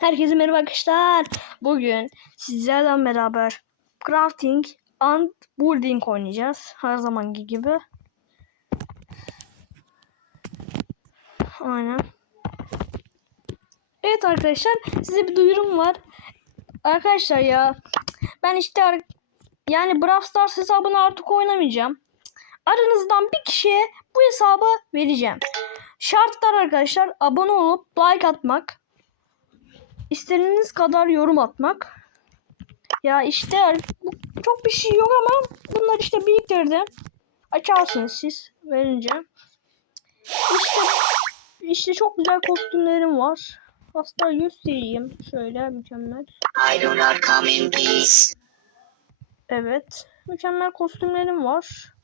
Herkese merhaba arkadaşlar. Bugün sizlerle beraber crafting and building oynayacağız. Her zamanki gibi. Aynen. Evet arkadaşlar size bir duyurum var. Arkadaşlar ya ben işte yani Brawl Stars hesabını artık oynamayacağım. Aranızdan bir kişiye bu hesabı vereceğim. Şartlar arkadaşlar abone olup like atmak. İstediğiniz kadar yorum atmak. Ya işte bu- çok bir şey yok ama bunlar işte biriktirdim. Açarsınız siz verince. İşte işte çok güzel kostümlerim var. Hatta göstereyim. Şöyle mükemmel. I do not come in peace. Evet. Mükemmel kostümlerim var.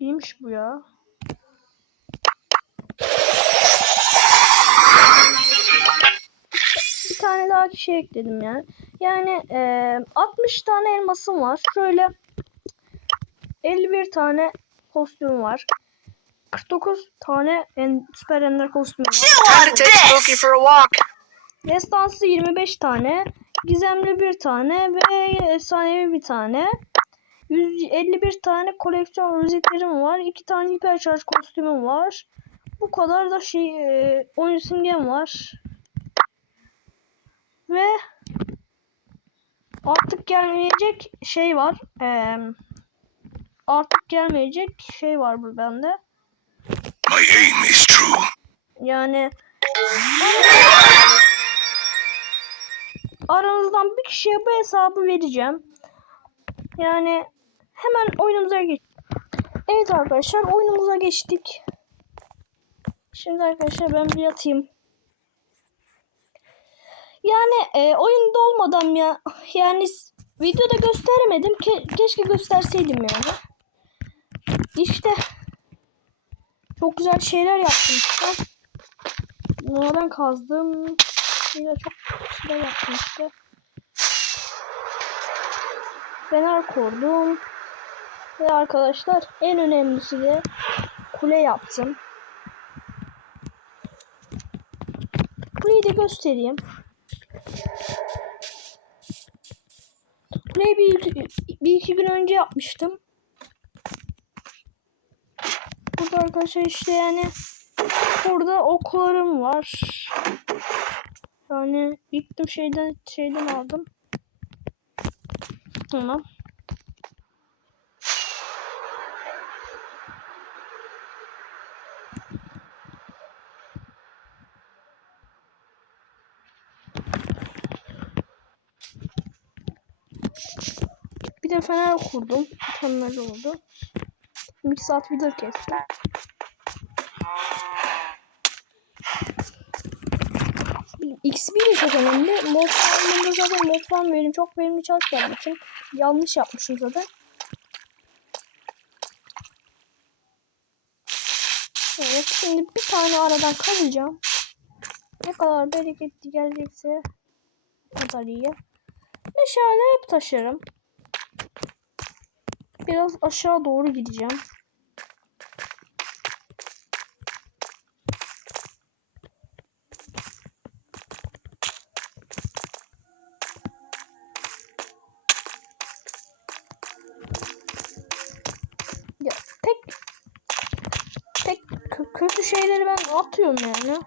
Neymiş bu ya? Daha şey ekledim yani. Yani eee 60 tane elmasım var. Şöyle 51 tane kostüm var. 49 tane en, süper ender kostümü var. For a walk. Destansı 25 tane. Gizemli bir tane ve efsanevi bir tane. 151 tane koleksiyon rozetlerim var. 2 tane hipercharge kostümüm var. Bu kadar da şey e, oyun simgem var. Ve artık gelmeyecek şey var. E, artık gelmeyecek şey var bu bende. My aim is true. Yani aranızdan bir kişiye bu hesabı vereceğim. Yani hemen oyunumuza geç. Evet arkadaşlar oyunumuza geçtik. Şimdi arkadaşlar ben bir yatayım. Yani e, oyunda olmadan ya yani videoda gösteremedim. Ke- keşke gösterseydim yani. İşte çok güzel şeyler yaptım işte. Nereden kazdım? Yine çok şeyler yaptım işte. Fener kurdum. Ve arkadaşlar en önemlisi de kule yaptım. Kuleyi de göstereyim. Kuleyi bir, bir iki gün önce yapmıştım. Burada arkadaşlar işte yani burada oklarım var. Yani gittim şeyden şeyden aldım. Tamam. De fener kurdum. Mükemmel oldu. 2 saat video kestim. XP de çok önemli. Mod farmında zaten mod farm verim çok verimli çalışmadığım için yanlış yapmışım zaten. Evet şimdi bir tane aradan kazacağım. Ne kadar bereketli gelecekse o kadar iyi. Meşale hep taşırım. Biraz aşağı doğru gideceğim. Ya tek kö- kötü şeyleri ben atıyorum yani.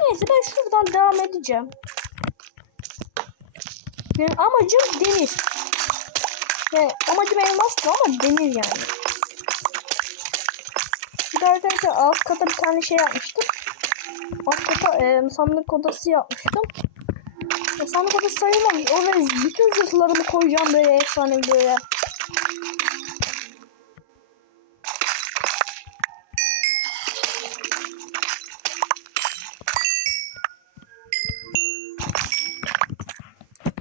Neyse ben şuradan devam edeceğim. Benim amacım demir. Ve amacım elmastı ama demir yani. Bir de alt kata bir tane şey yapmıştım. Alt kata e, sandık odası yapmıştım. E, sandık odası sayılmaz. Oraya bütün zırhlarımı koyacağım böyle efsane böyle.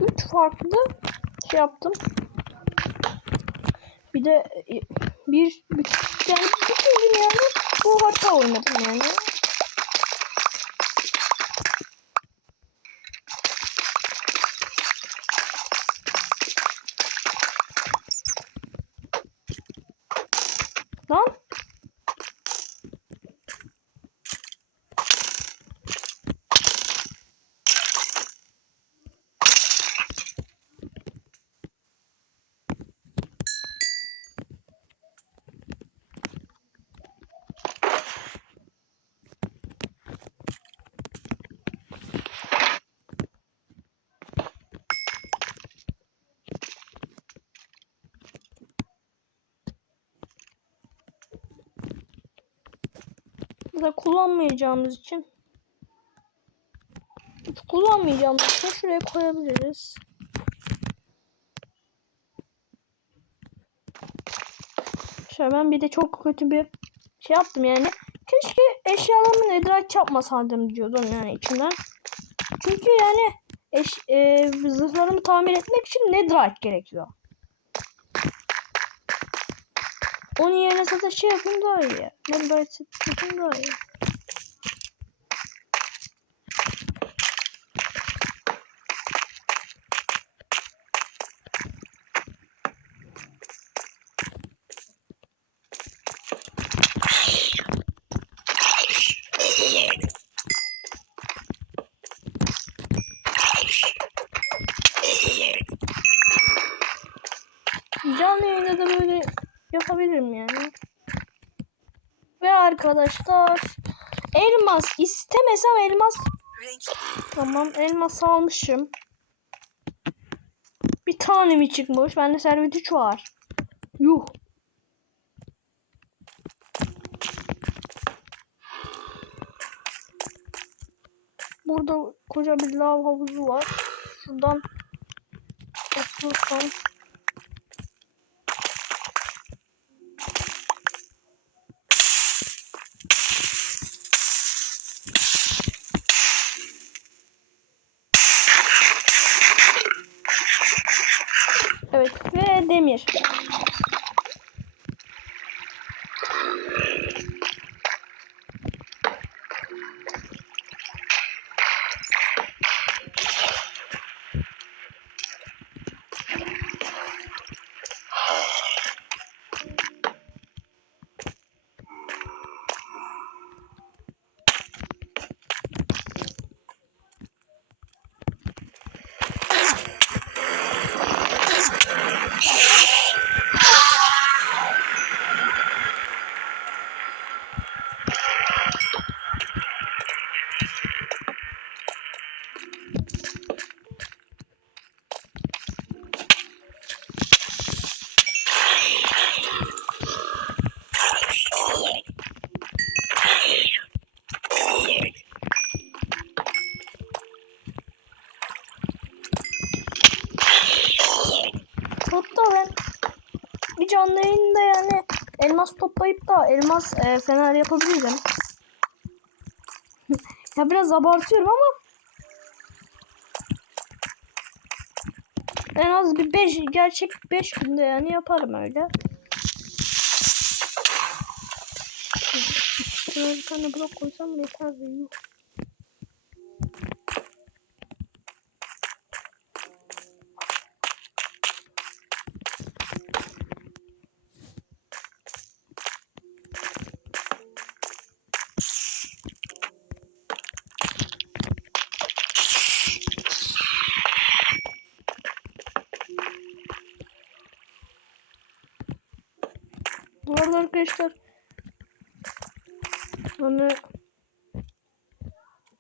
Üç farklı şey yaptım. Bir de e, bir, bir yani bütün gün yani bu harita oynadım yani. Lan da kullanmayacağımız için hiç kullanmayacağımız için şuraya koyabiliriz. Şöyle ben bir de çok kötü bir şey yaptım yani. Keşke eşyalarımı nedrak yapmasaydım diyordum yani içimden. Çünkü yani eş, e, zırhlarımı tamir etmek için nedrak gerekiyor. Onun yerine zaten şey yapayım daha iyi. Set yapayım daha iyi. Canlı yayında da böyle yapabilirim yani. Ve arkadaşlar elmas istemesem elmas tamam elmas almışım. Bir tane mi çıkmış? Bende servet 3 var. Yuh. Burada koca bir lav havuzu var. Şuradan atlırsam Evet ve demir. Hatta ben bir canlı yayında yani elmas toplayıp da elmas e, fener yapabilirim. ya biraz abartıyorum ama en az bir 5 gerçek 5 günde yani yaparım öyle. Bir tane blok koysam yeter de Bu arada arkadaşlar hani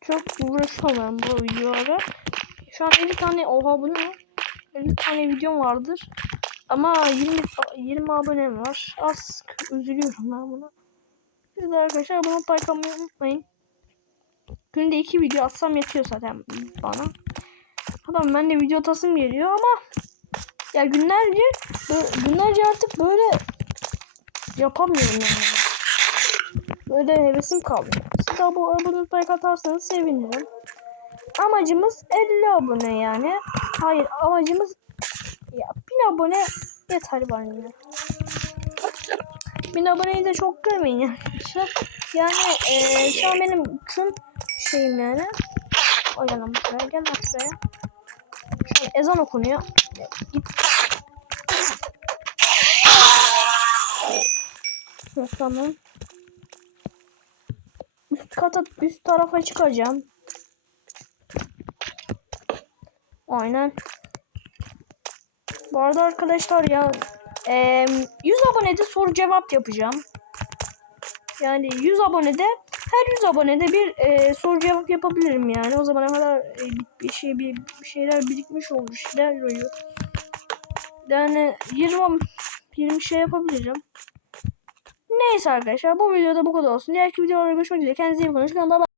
çok uğraşamam bu videolara. Şu an 50 tane oha bu ne? 50 tane videom vardır. Ama 20 20 abonem var. Az üzülüyorum ben buna. Siz de arkadaşlar bunu paylaşmayı unutmayın. Günde 2 video atsam yetiyor zaten bana. Adam ben de video atasım geliyor ama ya günlerce günlerce artık böyle yapamıyorum yani. Böyle hevesim kalmıyor. Siz bu abone like atarsanız sevinirim. Amacımız 50 abone yani. Hayır amacımız ya 1000 abone yeter bana ya. 1000 aboneyi de çok görmeyin yani. Yani eee şu an benim tüm şeyim yani. Oynanım buraya gel lan şuraya. Şöyle ezan okunuyor. Git. Tamam. Üst kata üst tarafa çıkacağım. Aynen. Bu arada arkadaşlar ya eee 100 abonede soru cevap yapacağım. Yani 100 abonede her 100 abonede bir eee, soru cevap yapabilirim yani. O zamana kadar e, bir şey bir, bir şeyler birikmiş olur şeyler oluyor. Yani 20 20 şey yapabilirim. Neyse arkadaşlar bu videoda bu kadar olsun. Diğer videolarda görüşmek üzere. Kendinize iyi bakın. Hoşçakalın. Bye bye.